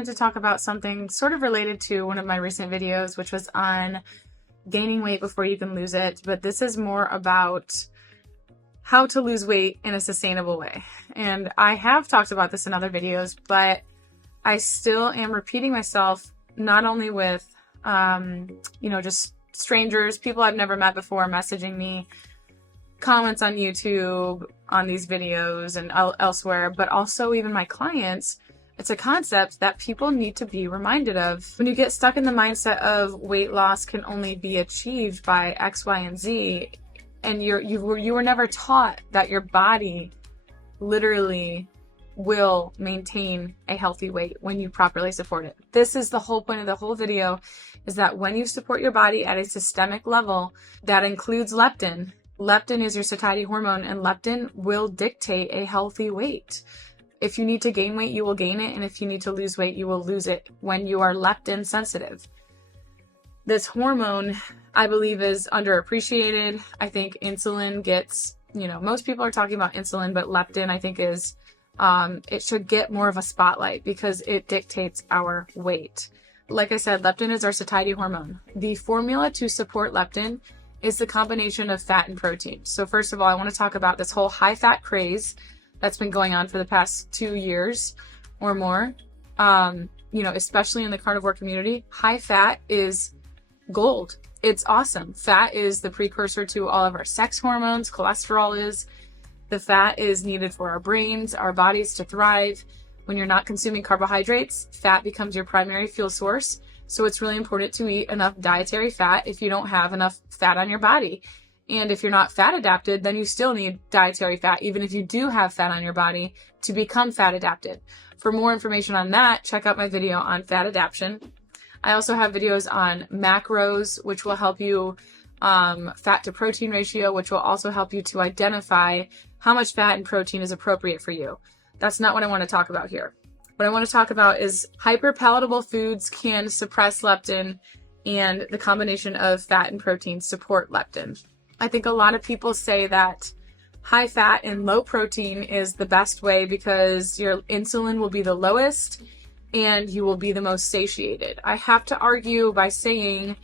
wanted to talk about something sort of related to one of my recent videos, which was on gaining weight before you can lose it. But this is more about how to lose weight in a sustainable way. And I have talked about this in other videos, but I still am repeating myself, not only with, just strangers, people I've never met before messaging me, comments on YouTube, on these videos and elsewhere, but also even my clients. It's a concept that people need to be reminded of. When you get stuck in the mindset of weight loss can only be achieved by X, Y, and Z, and you were never taught that your body literally will maintain a healthy weight when you properly support it. This is the whole point of the whole video, is that when you support your body at a systemic level, that includes leptin. Leptin is your satiety hormone, and leptin will dictate a healthy weight. If you need to gain weight, you will gain it, and if you need to lose weight, you will lose it when you are leptin sensitive. This hormone, I believe, is underappreciated. I think insulin gets, most people are talking about insulin, but leptin, I think, is, it should get more of a spotlight because it dictates our weight. Like I said, leptin is our satiety hormone. The formula to support leptin is the combination of fat and protein. So first of all, I want to talk about this whole high fat craze that's been going on for the past 2 years or more. Especially in the carnivore community, high fat is gold. It's awesome. Fat is the precursor to all of our sex hormones. Cholesterol is. The fat is needed for our brains, our bodies to thrive. When you're not consuming carbohydrates, fat becomes your primary fuel source. So it's really important to eat enough dietary fat if you don't have enough fat on your body. And if you're not fat adapted, then you still need dietary fat, even if you do have fat on your body, to become fat adapted. For more information on that, check out my video on fat adaptation. I also have videos on macros, which will help you, fat to protein ratio, which will also help you to identify how much fat and protein is appropriate for you. That's not what I want to talk about here. What I want to talk about is hyperpalatable foods can suppress leptin, and the combination of fat and protein support leptin. I think a lot of people say that high fat and low protein is the best way because your insulin will be the lowest and you will be the most satiated. I have to argue by saying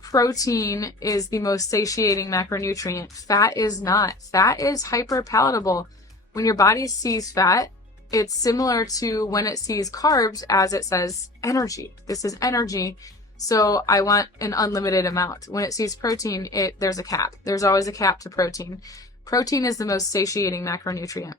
protein is the most satiating macronutrient. Fat is not. Fat is hyperpalatable. When your body sees fat, it's similar to when it sees carbs, as it says energy. This is energy. So I want an unlimited amount. When it sees protein, there's a cap. There's always a cap to protein. Protein is the most satiating macronutrient.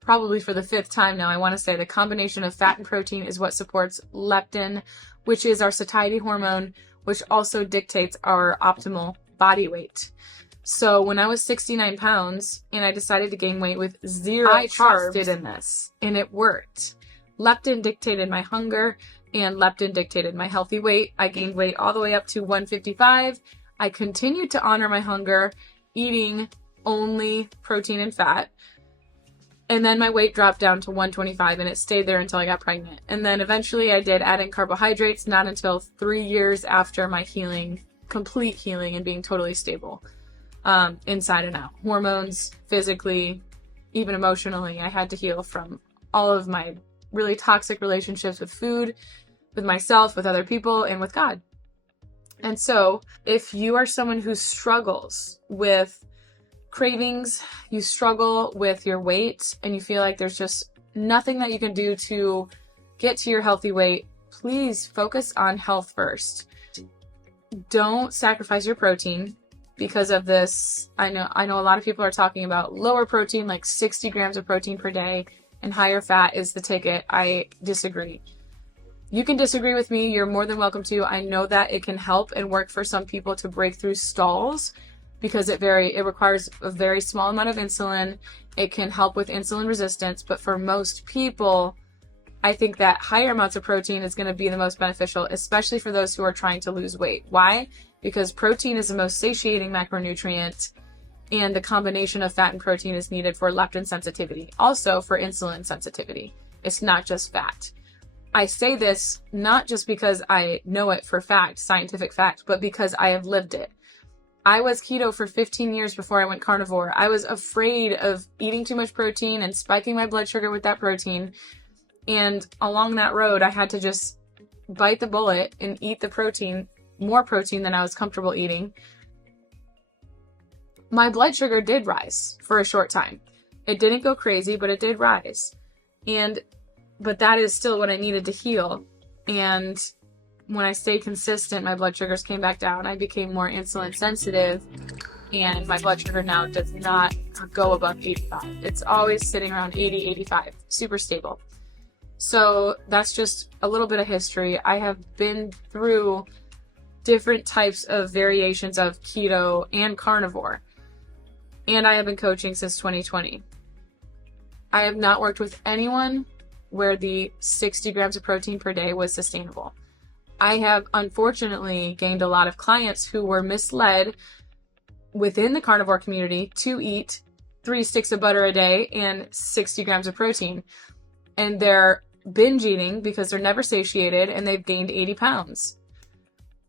Probably for the 5th time now, I want to say the combination of fat and protein is what supports leptin, which is our satiety hormone, which also dictates our optimal body weight. So when I was 69 pounds and I decided to gain weight with zero carbs, I trusted in this, and it worked. Leptin dictated my hunger, and leptin dictated my healthy weight. I gained weight all the way up to 155. I continued to honor my hunger, eating only protein and fat. And then my weight dropped down to 125, and it stayed there until I got pregnant. And then eventually I did add in carbohydrates, not until 3 years after my healing, complete healing, and being totally stable, inside and out. Hormones, physically, even emotionally. I had to heal from all of my really toxic relationships with food, with myself, with other people, and with God. And so if you are someone who struggles with cravings, you struggle with your weight, and you feel like there's just nothing that you can do to get to your healthy weight, please focus on health first. Don't sacrifice your protein because of this. I know a lot of people are talking about lower protein, like 60 grams of protein per day, and higher fat is the ticket. I disagree. You can disagree with me. You're more than welcome to. I know that it can help and work for some people to break through stalls because it requires a very small amount of insulin. It can help with insulin resistance, but for most people, I think that higher amounts of protein is going to be the most beneficial, especially for those who are trying to lose weight. Why? Because protein is the most satiating macronutrient, and the combination of fat and protein is needed for leptin sensitivity, also for insulin sensitivity. It's not just fat. I say this not just because I know it for fact, scientific fact, but because I have lived it. I was keto for 15 years before I went carnivore. I was afraid of eating too much protein and spiking my blood sugar with that protein. And along that road, I had to just bite the bullet and eat the protein, more protein than I was comfortable eating. My blood sugar did rise for a short time. It didn't go crazy, but it did rise. But that is still what I needed to heal. And when I stayed consistent, my blood sugars came back down. I became more insulin sensitive, and my blood sugar now does not go above 85. It's always sitting around 80, 85, super stable. So that's just a little bit of history. I have been through different types of variations of keto and carnivore, and I have been coaching since 2020. I have not worked with anyone where the 60 grams of protein per day was sustainable. I have unfortunately gained a lot of clients who were misled within the carnivore community to eat 3 sticks of butter a day and 60 grams of protein. And they're binge eating because they're never satiated, and they've gained 80 pounds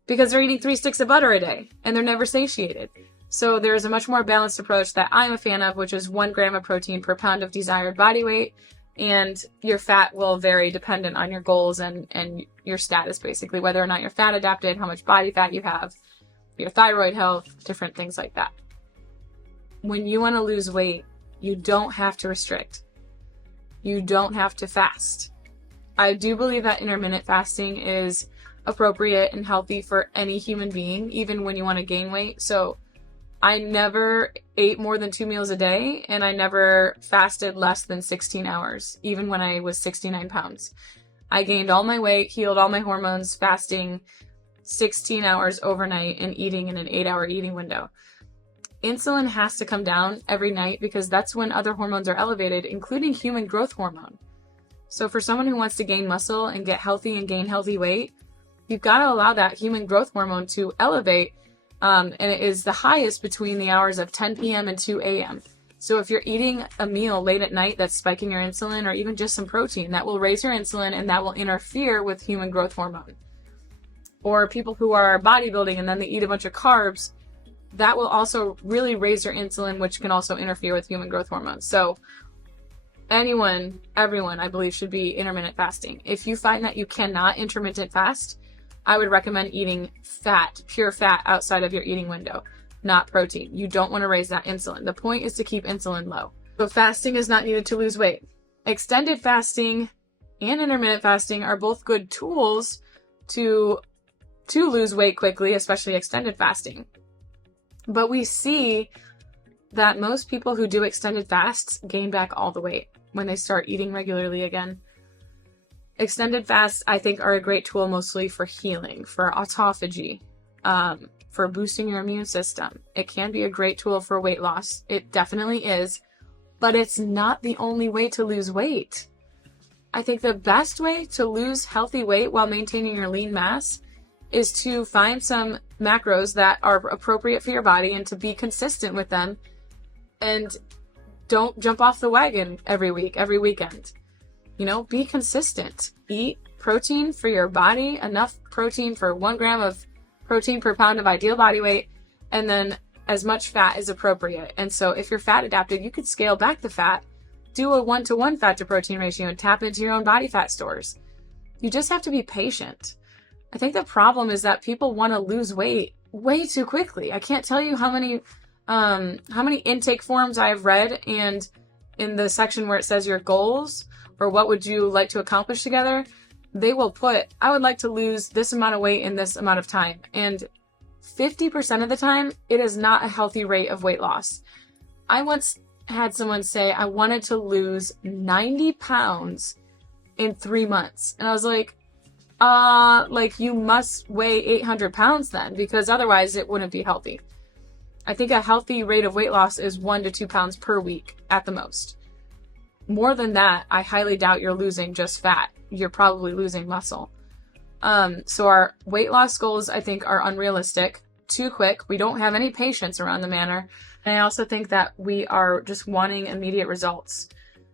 because they're eating 3 sticks of butter a day and they're never satiated. So there's a much more balanced approach that I'm a fan of, which is 1 gram of protein per pound of desired body weight. And your fat will vary dependent on your goals and your status, basically, whether or not you're fat adapted, how much body fat you have, your thyroid health, different things like that. When you want to lose weight, you don't have to restrict. You don't have to fast. I do believe that intermittent fasting is appropriate and healthy for any human being, even when you want to gain weight. So I never ate more than 2 meals a day, and I never fasted less than 16 hours, even when I was 69 pounds. I gained all my weight, healed all my hormones, fasting 16 hours overnight and eating in an 8-hour eating window. Insulin has to come down every night because that's when other hormones are elevated, including human growth hormone. So for someone who wants to gain muscle and get healthy and gain healthy weight, you've got to allow that human growth hormone to elevate. And it is the highest between the hours of 10 p.m. and 2 a.m. So if you're eating a meal late at night that's spiking your insulin, or even just some protein, that will raise your insulin and that will interfere with human growth hormone. Or people who are bodybuilding and then they eat a bunch of carbs, that will also really raise your insulin, which can also interfere with human growth hormones. So everyone, I believe, should be intermittent fasting. If you find that you cannot intermittent fast, I would recommend eating fat, pure fat, outside of your eating window, not protein. You don't want to raise that insulin. The point is to keep insulin low. So fasting is not needed to lose weight. Extended fasting and intermittent fasting are both good tools to lose weight quickly, especially extended fasting. But we see that most people who do extended fasts gain back all the weight when they start eating regularly again. Extended fasts, I think, are a great tool mostly for healing, for autophagy, for boosting your immune system. It can be a great tool for weight loss. It definitely is, but it's not the only way to lose weight. I think the best way to lose healthy weight while maintaining your lean mass is to find some macros that are appropriate for your body and to be consistent with them, and don't jump off the wagon every week, every weekend. Be consistent. Eat protein for your body, enough protein for 1 gram of protein per pound of ideal body weight, and then as much fat as appropriate. And so if you're fat adapted, you could scale back the fat, do a 1-to-1 fat to protein ratio, and tap into your own body fat stores. You just have to be patient. I think the problem is that people want to lose weight way too quickly. I can't tell you how many intake forms I've read, and in the section where it says your goals, or what would you like to accomplish together, they will put, I would like to lose this amount of weight in this amount of time. And 50% of the time, it is not a healthy rate of weight loss. I once had someone say, I wanted to lose 90 pounds in 3 months. And I was like, you must weigh 800 pounds then, because otherwise it wouldn't be healthy. I think a healthy rate of weight loss is 1 to 2 pounds per week at the most. More than that, I highly doubt you're losing just fat. You're probably losing muscle. So our weight loss goals, I think, are unrealistic, too quick. We don't have any patience around the matter. And I also think that we are just wanting immediate results.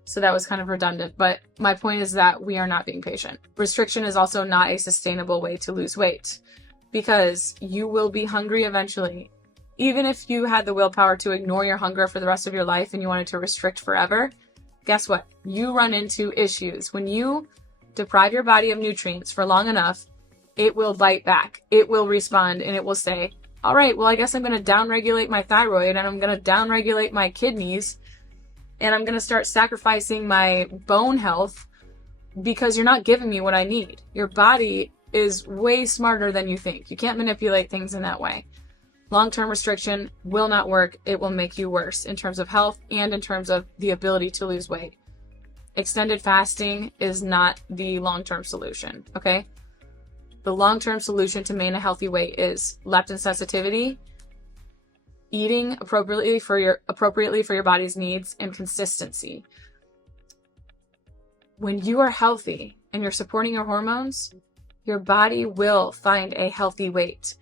So that was kind of redundant. But my point is that we are not being patient. Restriction is also not a sustainable way to lose weight, because you will be hungry eventually. Even if you had the willpower to ignore your hunger for the rest of your life and you wanted to restrict forever, guess what? You run into issues. When you deprive your body of nutrients for long enough, it will bite back. It will respond and it will say, all right, well, I guess I'm going to downregulate my thyroid and I'm going to downregulate my kidneys and I'm going to start sacrificing my bone health because you're not giving me what I need. Your body is way smarter than you think. You can't manipulate things in that way. Long-term restriction will not work. It will make you worse in terms of health and in terms of the ability to lose weight. Extended fasting is not the long-term solution, okay? The long-term solution to maintain a healthy weight is leptin sensitivity, eating appropriately for your body's needs, and consistency. When you are healthy and you're supporting your hormones, your body will find a healthy weight.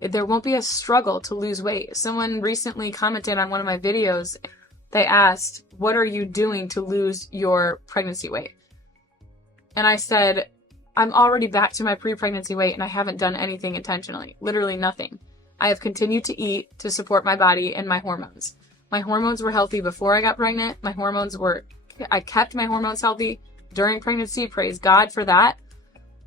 There won't be a struggle to lose weight. Someone recently commented on one of my videos. They asked, what are you doing to lose your pregnancy weight? And I said, I'm already back to my pre-pregnancy weight and I haven't done anything intentionally. Literally nothing. I have continued to eat to support my body and my hormones. My hormones were healthy before I got pregnant. I kept my hormones healthy during pregnancy. Praise God for that.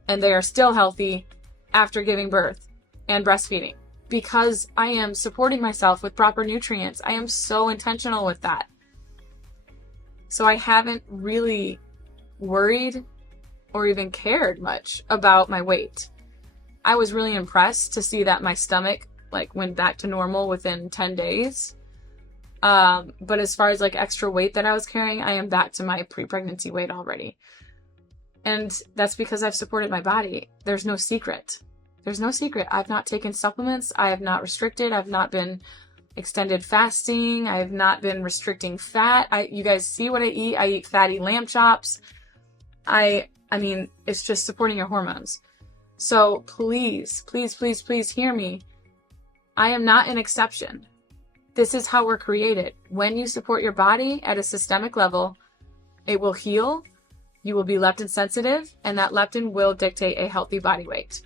And they are still healthy after giving birth and breastfeeding because I am supporting myself with proper nutrients. I am so intentional with that. So I haven't really worried or even cared much about my weight. I was really impressed to see that my stomach went back to normal within 10 days. But as far as extra weight that I was carrying, I am back to my pre-pregnancy weight already. And that's because I've supported my body. There's no secret. There's no secret. I've not taken supplements. I have not restricted. I've not been extended fasting. I have not been restricting fat. You guys see what I eat. I eat fatty lamb chops. I mean, it's just supporting your hormones. So please, please, please, please hear me. I am not an exception. This is how we're created. When you support your body at a systemic level, it will heal. You will be leptin sensitive, and that leptin will dictate a healthy body weight.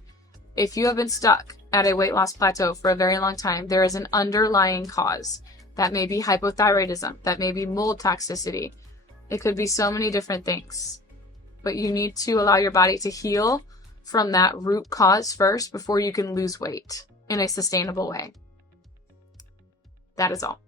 If you have been stuck at a weight loss plateau for a very long time, there is an underlying cause. That may be hypothyroidism. That may be mold toxicity. It could be so many different things. But you need to allow your body to heal from that root cause first before you can lose weight in a sustainable way. That is all.